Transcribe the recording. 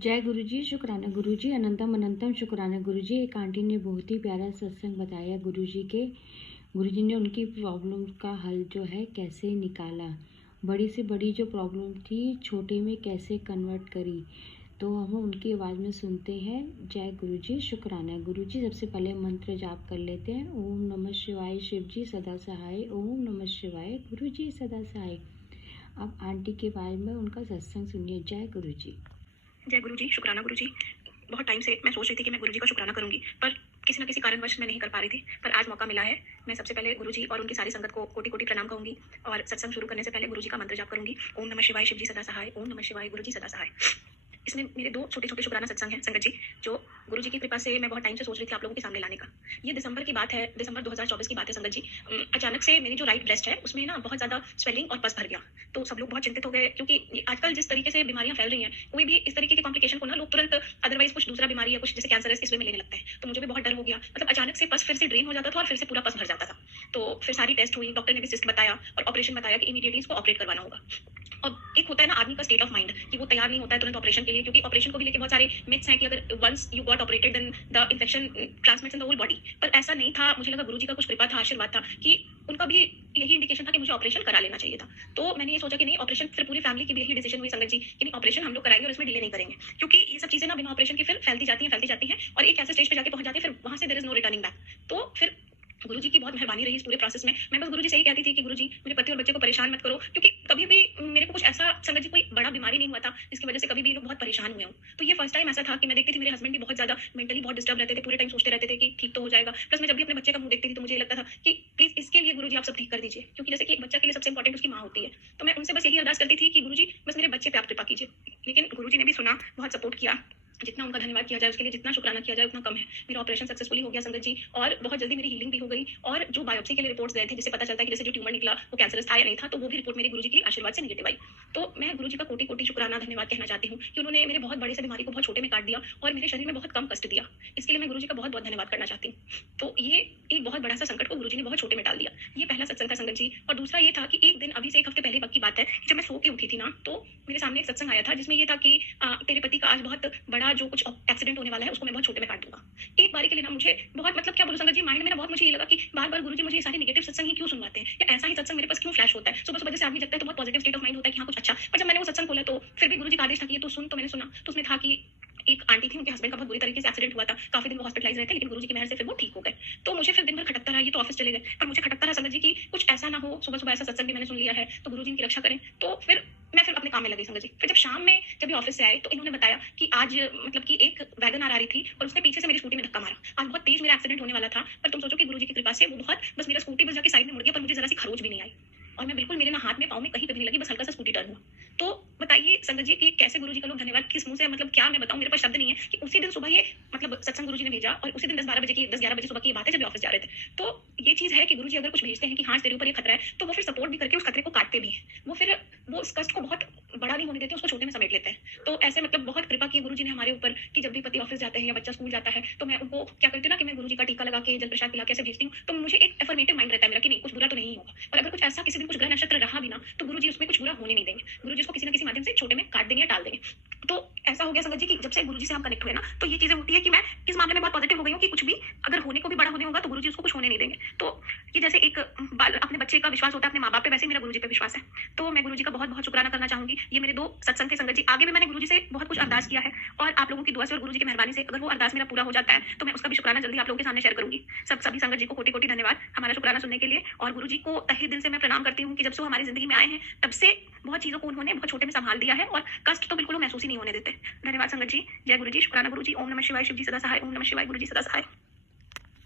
जय गुरुजी, शुक्राना गुरुजी, अनंतम अनंतम शुक्राना गुरुजी। एक आंटी ने बहुत ही प्यारा सत्संग बताया गुरुजी के। गुरुजी ने उनकी प्रॉब्लम का हल जो है कैसे निकाला, बड़ी से बड़ी जो प्रॉब्लम थी छोटे में कैसे कन्वर्ट करी। तो हम उनकी आवाज़ में सुनते हैं। जय गुरुजी, शुक्राना गुरुजी। सबसे पहले मंत्र जाप कर लेते हैं। ओम नमः शिवाय, शिव जी सदा सहाय। ओम नमः शिवाय, गुरुजी सदा सहाय। अब आंटी के आवाज़ में उनका सत्संग सुनिए। जय गुरुजी। जय गुरुजी, शुक्राना गुरुजी। बहुत टाइम से मैं सोच रही थी कि मैं गुरुजी का शुक्राना करूंगी, पर किसी न किसी कारणवश मैं नहीं कर पा रही थी। पर आज मौका मिला है। मैं सबसे पहले गुरुजी और उनकी सारी संगत को कोटि कोटि प्रणाम कहूंगी और सत्संग शुरू करने से पहले गुरुजी का मंत्र जाप करूंगी। ओम नमः शिवाय, शिव जी सदा सहाय। ओम नमः शिवाय, गुरुजी सदा सहाय। इसमें मेरे दो छोटे छोटे शुक्राना सत्संग हैं संगत जी, जो गुरुजी की कृपा से मैं बहुत टाइम से सोच रही थी आप लोगों के सामने लाने का। ये दिसंबर की बात है, दिसंबर 2024 की बात है संगत जी। अचानक से मेरी जो राइट ब्रेस्ट है उसमें ना बहुत ज्यादा स्वेलिंग और पस भर गया। तो सब लोग बहुत चिंतित हो गए, क्योंकि आजकल जिस तरीके से बीमारियां फैल रही हैं, कोई भी इस तरीके की कॉम्प्लिकेशन को ना लोग तुरंत अदरवाइज कुछ दूसरा बीमारी या कुछ जैसे कैंसर है इस वे में लेने लगते हैं। तो मुझे भी बहुत डर हो गया। मतलब अचानक से पस फिर से ड्रेन हो जाता था और फिर से पूरा पस भर जाता था। तो फिर सारी टेस्ट हुई, डॉक्टर ने भी सिस्ट बताया और ऑपरेशन बताया कि इमीडिएटली इसको ऑपरेट करवाना होगा। और एक होता है ना आदमी का स्टेट ऑफ माइंड कि वो तैयार नहीं होता है तुरंत ऑपरेशन के लिए, क्योंकि ऑपरेशन को भी लेके बहुत सारे मिथ्स हैं कि अगर once you got operated then the infection transmits in the whole body. पर ऐसा नहीं था। मुझे लगा गुरुजी का कुछ कृपा था, आशीर्वाद था कि उनका भी यही इंडिकेशन था कि मुझे ऑपरेशन करा लेना चाहिए था। तो मैंने ये सोचा कि नहीं, ऑपरेशन फिर पूरी फैमिली की भी यही डिसीजन हुई संगत जी कि नहीं, ऑपरेशन हम लोग कराएंगे और इसमें डिले नहीं करेंगे, क्योंकि ये सब चीजें ना बिना ऑपरेशन के फिर फैलती जाती हैं और एक ऐसे स्टेज पे जाके पहुंच जाती है फिर वहां से there is no returning back. तो फिर गुरुजी की बहुत मेहरबानी रही इस पूरे प्रोसेस में। मैं बस गुरुजी से ही कहती थी कि गुरुजी मेरे पति और बच्चे को परेशान मत करो, क्योंकि कभी भी मेरे को कुछ ऐसा संगत जी कोई बड़ा बीमारी नहीं हुआ था जिसकी वजह से कभी भी लोग बहुत परेशान हुए हों। तो ये फर्स्ट टाइम ऐसा था कि मैं देखती थी मेरे हस्बैंड भी बहुत ज्यादा मेंटली बहुत डिस्टर्ब रहते थे, पूरे टाइम सोचते रहते थे कि ठीक तो हो जाएगा। प्लस मैं जब भी अपने बच्चे का मुंह देखती थी तो मुझे लगता था कि प्लीज इसके लिए गुरुजी आप सब ठीक कर दीजिए, क्योंकि जैसे कि एक बच्चा के लिए सबसे इंपॉर्टेंट उसकी माँ होती है। तो मैं उनसे बस यही अरदास करती थी कि गुरुजी बस मेरे बच्चे पे आप कृपा कीजिए। लेकिन गुरुजी ने भी सुना, बहुत सपोर्ट किया। जितना उनका धन्यवाद किया जाए, उसके लिए जितना शुक्राना किया जाए उतना कम है। मेरा ऑपरेशन सक्सेसफुली हो गया संगत जी, और बहुत जल्दी मेरी हीलिंग भी हो गई। और जो बायोप्सी के लिए रिपोर्ट्स गए थे, जिससे पता चलता है कि जैसे जो ट्यूमर निकला वो कैंसरस था या नहीं था, तो वो भी रिपोर्ट मेरे गुरुजी के आशीर्वाद से नेगेटिव आई। तो मैं गुरुजी का कोटि कोटि शुक्राना धन्यवाद कहना चाहती हूँ कि उन्होंने मेरे बहुत बड़े से बीमारी को बहुत छोटे में काट दिया और मेरे शरीर में बहुत कम कष्ट दिया। इसके लिए मैं गुरुजी का बहुत बहुत धन्यवाद करना चाहती हूँ। तो ये एक बहुत बड़ा सा संकट को गुरुजी ने बहुत छोटे में डाल दिया। ये पहला सत्संग था संगत जी। और दूसरा ये था कि एक दिन अभी से एक हफ्ते पहले वक्त की बात है, जब मैं सो के उठी थी ना, तो मेरे सामने एक सत्संग आया था जिसमें ये था कि तेरे पति का आज बहुत बड़ा जो कुछ एक्सीडेंट होने वाला है उसको मैं बहुत छोटे में काट दूंगा। एक बारी के लिए ना मुझे बहुत मतलब क्या बोलूं संगत जी, माइंड में ना बहुत मुझे ये लगा कि बार बार गुरुजी मुझे ये सारे नेगेटिव सत्संग ही क्यों सुनवाते हैं, या ऐसा ही सत्संग मेरे पास क्यों फ्लैश होता है। सुबह सुबह जैसे आदमी जगता है तो बहुत पॉजिटिव स्टेट ऑफ माइंड होता है कि हाँ कुछ अच्छा। पर जब मैंने वो सत्संग खोला तो फिर भी गुरुजी का आदेश था कि ये तो सुन। तो मैंने सुना तो उसमें था कि एक आंटी थी, उनके हस्बैंड का बहुत बुरी तरीके से एक्सीडेंट हुआ था, काफी दिन वो हॉस्पिटलाइज रहे थे, लेकिन गुरुजी की मेहर से फिर वो ठीक हो गए। तो मुझे फिर दिन भर खटकता रहा, ये तो ऑफिस चले गए, पर मुझे खटकता रहा संगत जी कि कुछ ऐसा ना हो। सुबह सुबह ऐसा सत्संग भी मैंने सुन लिया है तो गुरुजी इनकी रक्षा करें। तो फिर मैं फिर अपने काम में लगी संगत जी। फिर जब शाम में जब ये ऑफिस से आए तो इन्होंने बताया कि आज मतलब कि एक वैगन आ रही थी और उसने पीछे से मेरी स्कूटी में धक्का मारा। आज बहुत तेज मेरा एक्सीडेंट होने वाला था, पर तुम सोचो कि गुरुजी की कृपा से वो बहुत बस मेरा स्कूटी बस जाके साइड में मुड़ गया, पर मुझे जरा सी खरोच भी नहीं आई और मैं बिल्कुल मेरे ना हाथ में पाँव में कहीं पे भी नहीं लगी, बस हल्का सा स्कूटी टर्न हुआ। तो बताइए संगत जी कि कैसे गुरुजी का लोग धन्यवाद किस मुंह से, मतलब क्या मैं बताऊं, मेरे पास शब्द नहीं है कि उसी दिन सुबह ये मतलब सत्संग गुरुजी ने भेजा और उसी दिन 10-11 बजे सुबह की बात है जब ऑफिस जा रहे थे। तो ये चीज है कि गुरुजी अगर कुछ भेजते हैं कि हाँ तेरे ऊपर ये खतरा है, तो वो फिर सपोर्ट भी करके उस खतरे को काटते भी हैं। वो फिर वो उस कष्ट को बहुत बड़ा नहीं होने देते, उसको छोटे में समेट लेते हैं। तो ऐसे मतलब बहुत कृपा की गुरुजी ने हमारे ऊपर कि जब भी पति ऑफिस जाते हैं या बच्चा स्कूल जाता है तो मैं उनको क्या करती हूँ ना कि मैं गुरुजी का टीका लगा के जल प्रसाद पिला के ऐसे भेजती हूँ। तो मुझे एक एफर्मेटिव माइंड रहता है मेरा कि नहीं कुछ बुरा तो नहीं होगा। और अगर कुछ ऐसा किसी दिन कुछ ग्रह नक्षत्र रहा भी ना तो गुरुजी उसमें कुछ बुरा होने नहीं देंगे। गुरुजी उसको किसी न किसी माध्यम से छोटे में काट देंगे या टाल देंगे। तो ऐसा हो गया संगत जी कि जब से गुरुजी से हम कनेक्ट हुए ना तो ये चीजें होती है कि मैं इस मामले में बहुत पॉजिटिव हो गई हूँ कि कुछ भी अगर होने को भी बड़ा होने होगा तो गुरुजी उसको कुछ होने नहीं देंगे। तो ये जैसे एक अपने बच्चे का विश्वास होता है अपने माँ बाप पे, वैसे ही मेरा गुरुजी पे विश्वास है। तो मैं गुरुजी का बहुत बहुत शुक्राना करना चाहूंगी। ये मेरे दो सत्संग थे संगत जी। आगे भी मैंने गुरुजी से बहुत कुछ अरदास किया है और आप लोगों की दुआ से और गुरुजी की मेहरबानी से अगर वो अरदास मेरा पूरा हो जाता है तो मैं उसका भी शुक्राना जल्दी आप लोगों के सामने शेयर करूंगी। सभी संगत जी को कोटि कोटि धन्यवाद हमारा शुक्राना सुनने के लिए। और गुरुजी को तहे दिल से मैं प्रणाम करती हूँ कि जब से वो हमारी जिंदगी में आए हैं तब से बहुत चीजों को उन्होंने बहुत छोटे में संभाल दिया है और कष्ट तो बिल्कुल महसूस ही नहीं होने देते। धन्यवाद संगत जी। जय गुरुजी, शुक्राना गुरुजी। ओम नमः शिवाय, शिव जी सदा सहाय। ओम नमः शिवाय, गुरुजी सदा सहाय।